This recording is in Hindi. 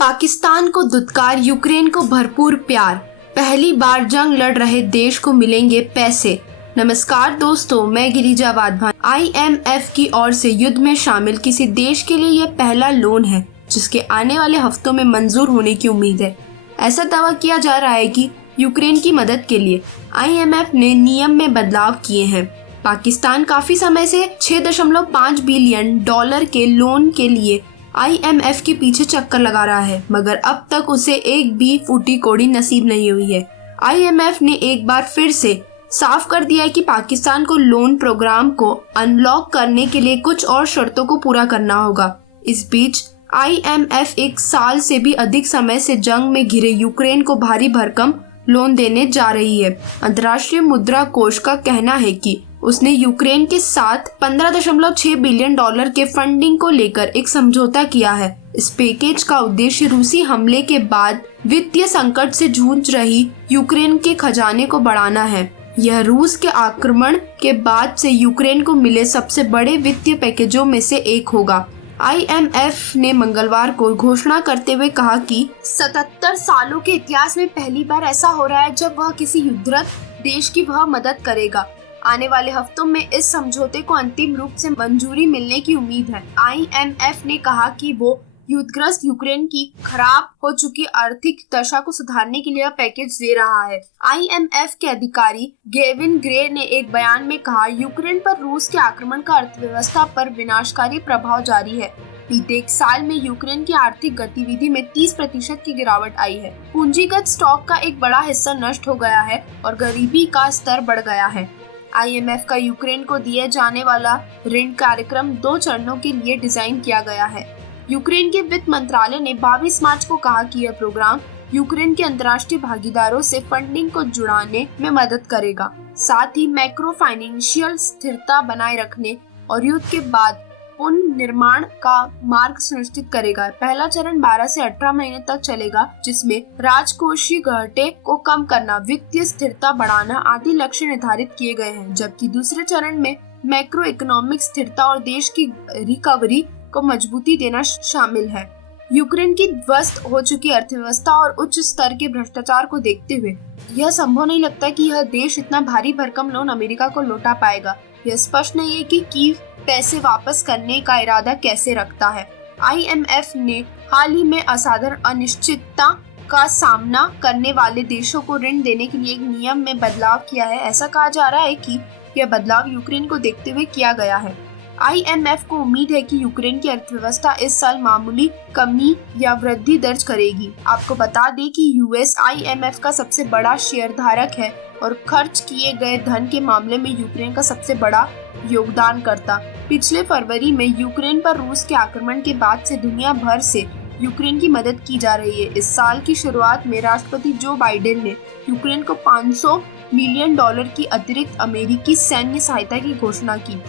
पाकिस्तान को दुत्कार, यूक्रेन को भरपूर प्यार। पहली बार जंग लड़ रहे देश को मिलेंगे पैसे। नमस्कार दोस्तों, मैं गिरिजा वाधवान। IMF की ओर से युद्ध में शामिल किसी देश के लिए यह पहला लोन है जिसके आने वाले हफ्तों में मंजूर होने की उम्मीद है। ऐसा दावा किया जा रहा है कि यूक्रेन की मदद के लिए IMF ने नियम में बदलाव किए हैं। पाकिस्तान काफी समय से $6.5 बिलियन के लोन के लिए IMF के पीछे चक्कर लगा रहा है, मगर अब तक उसे एक भी फूटी कौड़ी नसीब नहीं हुई है। IMF ने एक बार फिर से साफ कर दिया है कि पाकिस्तान को लोन प्रोग्राम को अनलॉक करने के लिए कुछ और शर्तों को पूरा करना होगा। इस बीच IMF एक साल से भी अधिक समय से जंग में घिरे यूक्रेन को भारी भरकम लोन देने जा रही है। अंतर्राष्ट्रीय मुद्रा कोष का कहना है कि उसने यूक्रेन के साथ $15.6 बिलियन के फंडिंग को लेकर एक समझौता किया है। इस पैकेज का उद्देश्य रूसी हमले के बाद वित्तीय संकट से जूझ रही यूक्रेन के खजाने को बढ़ाना है। यह रूस के आक्रमण के बाद से यूक्रेन को मिले सबसे बड़े वित्तीय पैकेजों में से एक होगा। IMF ने मंगलवार को घोषणा करते हुए कहा कि 77 सालों के इतिहास में पहली बार ऐसा हो रहा है जब वह किसी युद्धरत देश की वह मदद करेगा। आने वाले हफ्तों में इस समझौते को अंतिम रूप से मंजूरी मिलने की उम्मीद है। IMF ने कहा कि वो युद्धग्रस्त यूक्रेन की खराब हो चुकी आर्थिक दशा को सुधारने के लिए पैकेज दे रहा है। IMF के अधिकारी गेविन ग्रे ने एक बयान में कहा, यूक्रेन पर रूस के आक्रमण का अर्थव्यवस्था पर विनाशकारी प्रभाव जारी है। बीते एक साल में यूक्रेन की आर्थिक गतिविधि में 30% की गिरावट आई है। पूंजीगत स्टॉक का एक बड़ा हिस्सा नष्ट हो गया है और गरीबी का स्तर बढ़ गया है। IMF का यूक्रेन को दिए जाने वाला ऋण कार्यक्रम 2 चरणों के लिए डिजाइन किया गया है। यूक्रेन के वित्त मंत्रालय ने 22 मार्च को कहा कि यह प्रोग्राम यूक्रेन के अंतर्राष्ट्रीय भागीदारों से फंडिंग को जुड़ाने में मदद करेगा, साथ ही मैक्रो फाइनेंशियल स्थिरता बनाए रखने और युद्ध के बाद पुनर्निर्माण का मार्ग सुनिश्चित करेगा। पहला चरण 12 से 18 महीने तक चलेगा, जिसमें राजकोषीय घाटे को कम करना, वित्तीय स्थिरता बढ़ाना आदि लक्ष्य निर्धारित किए गए हैं, जबकि दूसरे चरण में मैक्रो इकोनॉमिक स्थिरता और देश की रिकवरी को मजबूती देना शामिल है। यूक्रेन की ध्वस्त हो चुकी अर्थव्यवस्था और उच्च स्तर के भ्रष्टाचार को देखते हुए यह संभव नहीं लगता कि यह देश इतना भारी भरकम लोन अमेरिका को लौटा पाएगा। यह स्पष्ट नहीं है कि कीव पैसे वापस करने का इरादा कैसे रखता है। IMF ने हाल ही में असाधारण अनिश्चितता का सामना करने वाले देशों को ऋण देने के लिए एक नियम में बदलाव किया है। ऐसा कहा जा रहा है कि यह बदलाव यूक्रेन को देखते हुए किया गया है। IMF को उम्मीद है कि यूक्रेन की अर्थव्यवस्था इस साल मामूली कमी या वृद्धि दर्ज करेगी। आपको बता दें कि US IMF का सबसे बड़ा शेयरधारक है और खर्च किए गए धन के मामले में यूक्रेन का सबसे बड़ा योगदानकर्ता। पिछले फरवरी में यूक्रेन पर रूस के आक्रमण के बाद से दुनिया भर से यूक्रेन की मदद की जा रही है। इस साल की शुरुआत में राष्ट्रपति जो बाइडेन ने यूक्रेन को $500 मिलियन की अतिरिक्त अमेरिकी सैन्य सहायता की घोषणा की थी।